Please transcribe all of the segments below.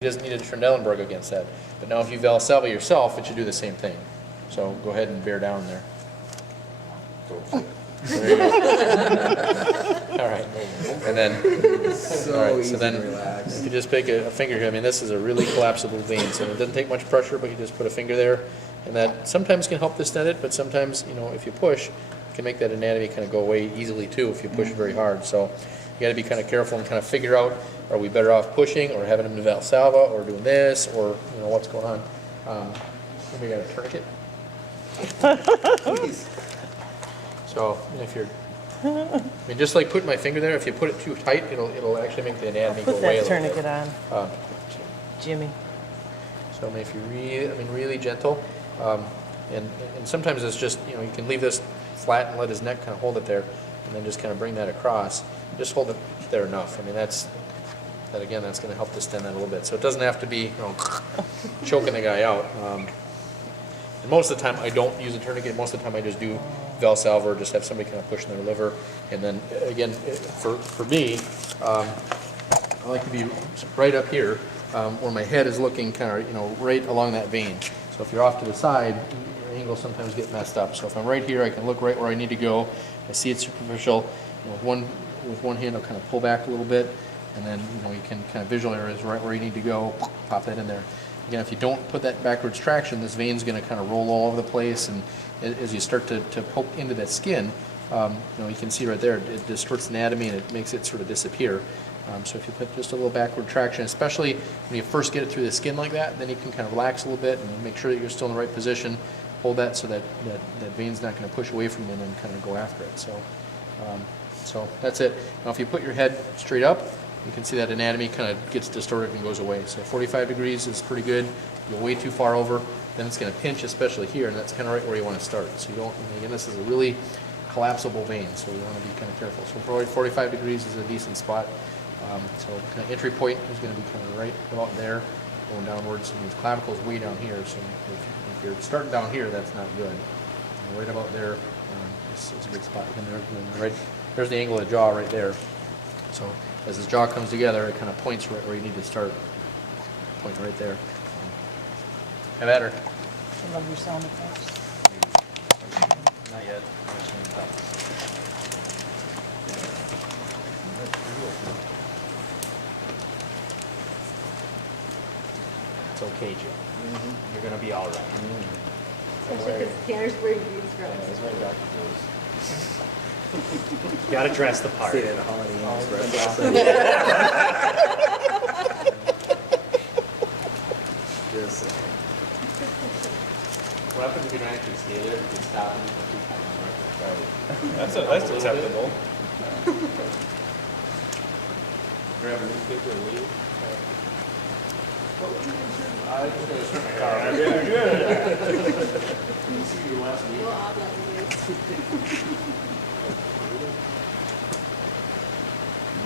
He doesn't need a Trendelenburg against that. But now if you Valsalva yourself, it should do the same thing. So go ahead and bear down there. There you go. All right. And then, So easy then to relax. if you just pick a finger here, I mean, this is a really collapsible vein, so it doesn't take much pressure, but you just put a finger there. And that sometimes can help distend it, but sometimes, you know, if you push, you can make that anatomy kind of go away easily too if you push very hard. So you got to be kind of careful and kind of figure out, are we better off pushing or having him to Valsalva or doing this or, you know, what's going on. Maybe I got a tourniquet. Please. So if you're, I mean, just like putting my finger there, if you put it too tight, it'll actually make the anatomy go Put away a that little bit. tourniquet on, Jimmy. So I mean, if you really gentle, and sometimes it's just, you know, you can leave this flat and let his neck kind of hold it there, and then just kind of bring that across. Just hold it there enough. I mean, that's going to help distend that a little bit. So it doesn't have to be, you know, choking the guy out. And most of the time, I don't use a tourniquet. Most of the time, I just do Valsalva or just have somebody kind of pushing their liver. And then again, for me, I like to be right up here where my head is looking kind of, you know, right along that vein. So if you're off to the side, your angles sometimes get messed up. So if I'm right here, I can look right where I need to go. I see it's superficial. You know, with one hand, I'll kind of pull back a little bit, and then, you know, you can kind of visualize right where you need to go. Pop that in there. Again, if you don't put that backwards traction, this vein's going to kind of roll all over the place, and as you start to poke into that skin, you know, you can see right there, it distorts anatomy and it makes it sort of disappear. So if you put just a little backward traction, especially when you first get it through the skin like that, then you can kind of relax a little bit and make sure that you're still in the right position. Hold that so that vein's not going to push away from you and then kind of go after it. So that's it. Now if you put your head straight up, you can see that anatomy kind of gets distorted and goes away. So 45 degrees is pretty good. You go way too far over, then it's going to pinch, especially here, and that's kind of right where you want to start. So you don't, again, this is a really collapsible vein, so you want to be kind of careful. So probably 45 degrees is a decent spot. So kind of entry point is going to be kind of right about there, going downwards, and the clavicle is way down here. So if you're starting down here, that's not good. Right about there is a good spot. And there's the angle of the jaw right there. So as his jaw comes together, it kind of points right where you need to start. Point right there. Have at her. I love your sound effects. Not yet. It's okay, Jim. You're going to be all right. Especially because Tanner's wearing green scrubs. He's wearing Dr. Joe's. You gotta dress the part. Stayed at a Holiday Inn Express. Just saying. What happens if you don't actually scale it? You can stop and you can keep right? That's acceptable. Grab a newspaper and leave. What would you consider? I just gotta start my car. You see your last week. Well, I'll let you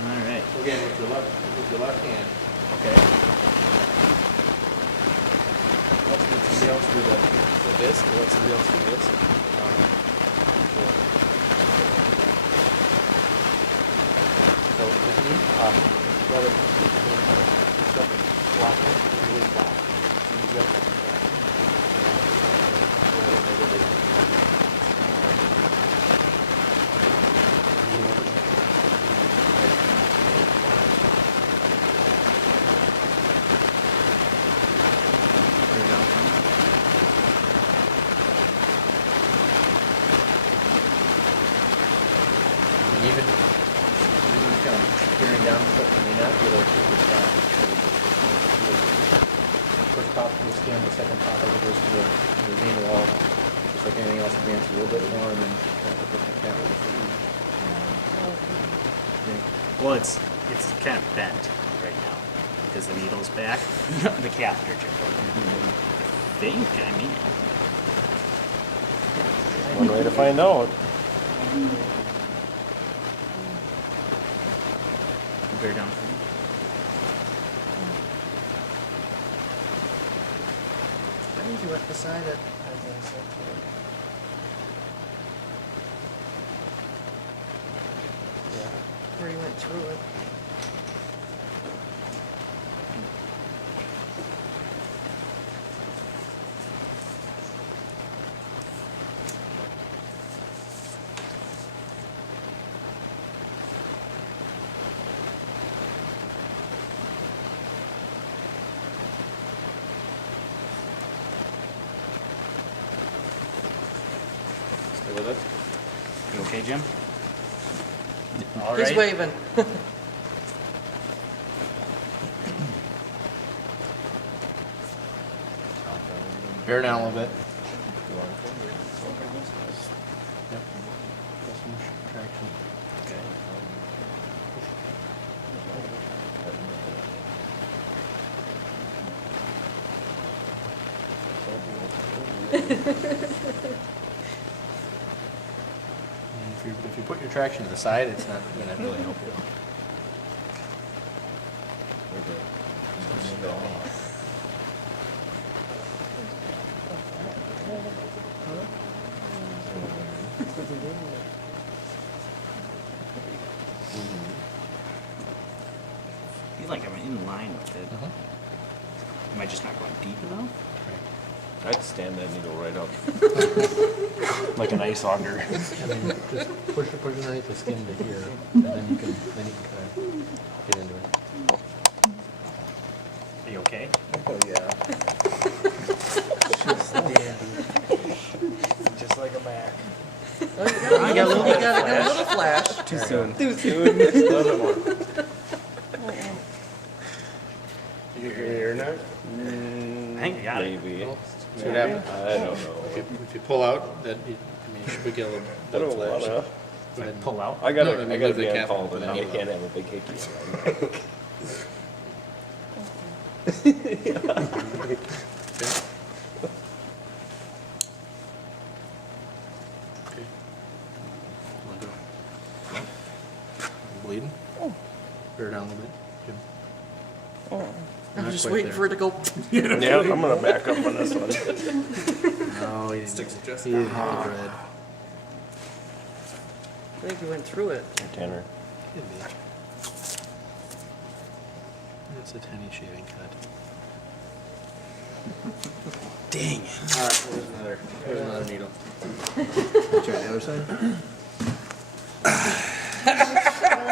All right. Again, with your left hand. Okay. Let somebody else do this, or let somebody else do this. So with me, rather keep your hand stuff blocking, really flat. So you go. And even kind of peering down stuff, you may not be able to keep this down. First pop to the skin, the second pop over goes to the venal wall. Just like anything else, advance a little bit more, and then put the cap. Well, it's kind of bent right now because the needle's back. The catheter I think. I mean, One way to find out. bear down for me. That means you went beside it. Where you went through it. okay with it. You okay, Jim? All He's right. waving. Bear down a little bit. Yep. Got some traction. Okay. And if you put your traction to the side, it's not going to really help you. I feel like I'm in line with it. Am I just not going deep enough? I'd stand that needle right up. Like an ice auger. And then just push it underneath the skin to here, and then you can kind of get into it. Are you okay? Oh, yeah. Just dandy. Just like a Mac. Oh, you got a little flash. Too soon. Too soon. A little bit more. You can hear that? I think I got it. Maybe. Well, see what happens. I don't know. If you pull out, that you should get a little I blood don't flash. wanna. Go ahead and Pull out. I gotta, No, I mean, I gotta leave the be on cap call, on, but then I you can't have a big hickey. Okay. Wanna go? Bleeding? Bear down a little bit. Jim. I'm Not just quite waiting there. for it to go. Yeah, I'm gonna back up on this one. No, he didn't. Sticks just- He didn't hit the dread. I think you went through it. Tanner. Could be. It's a tiny shaving cut. Dang it. All right, here's another needle. Try the other side?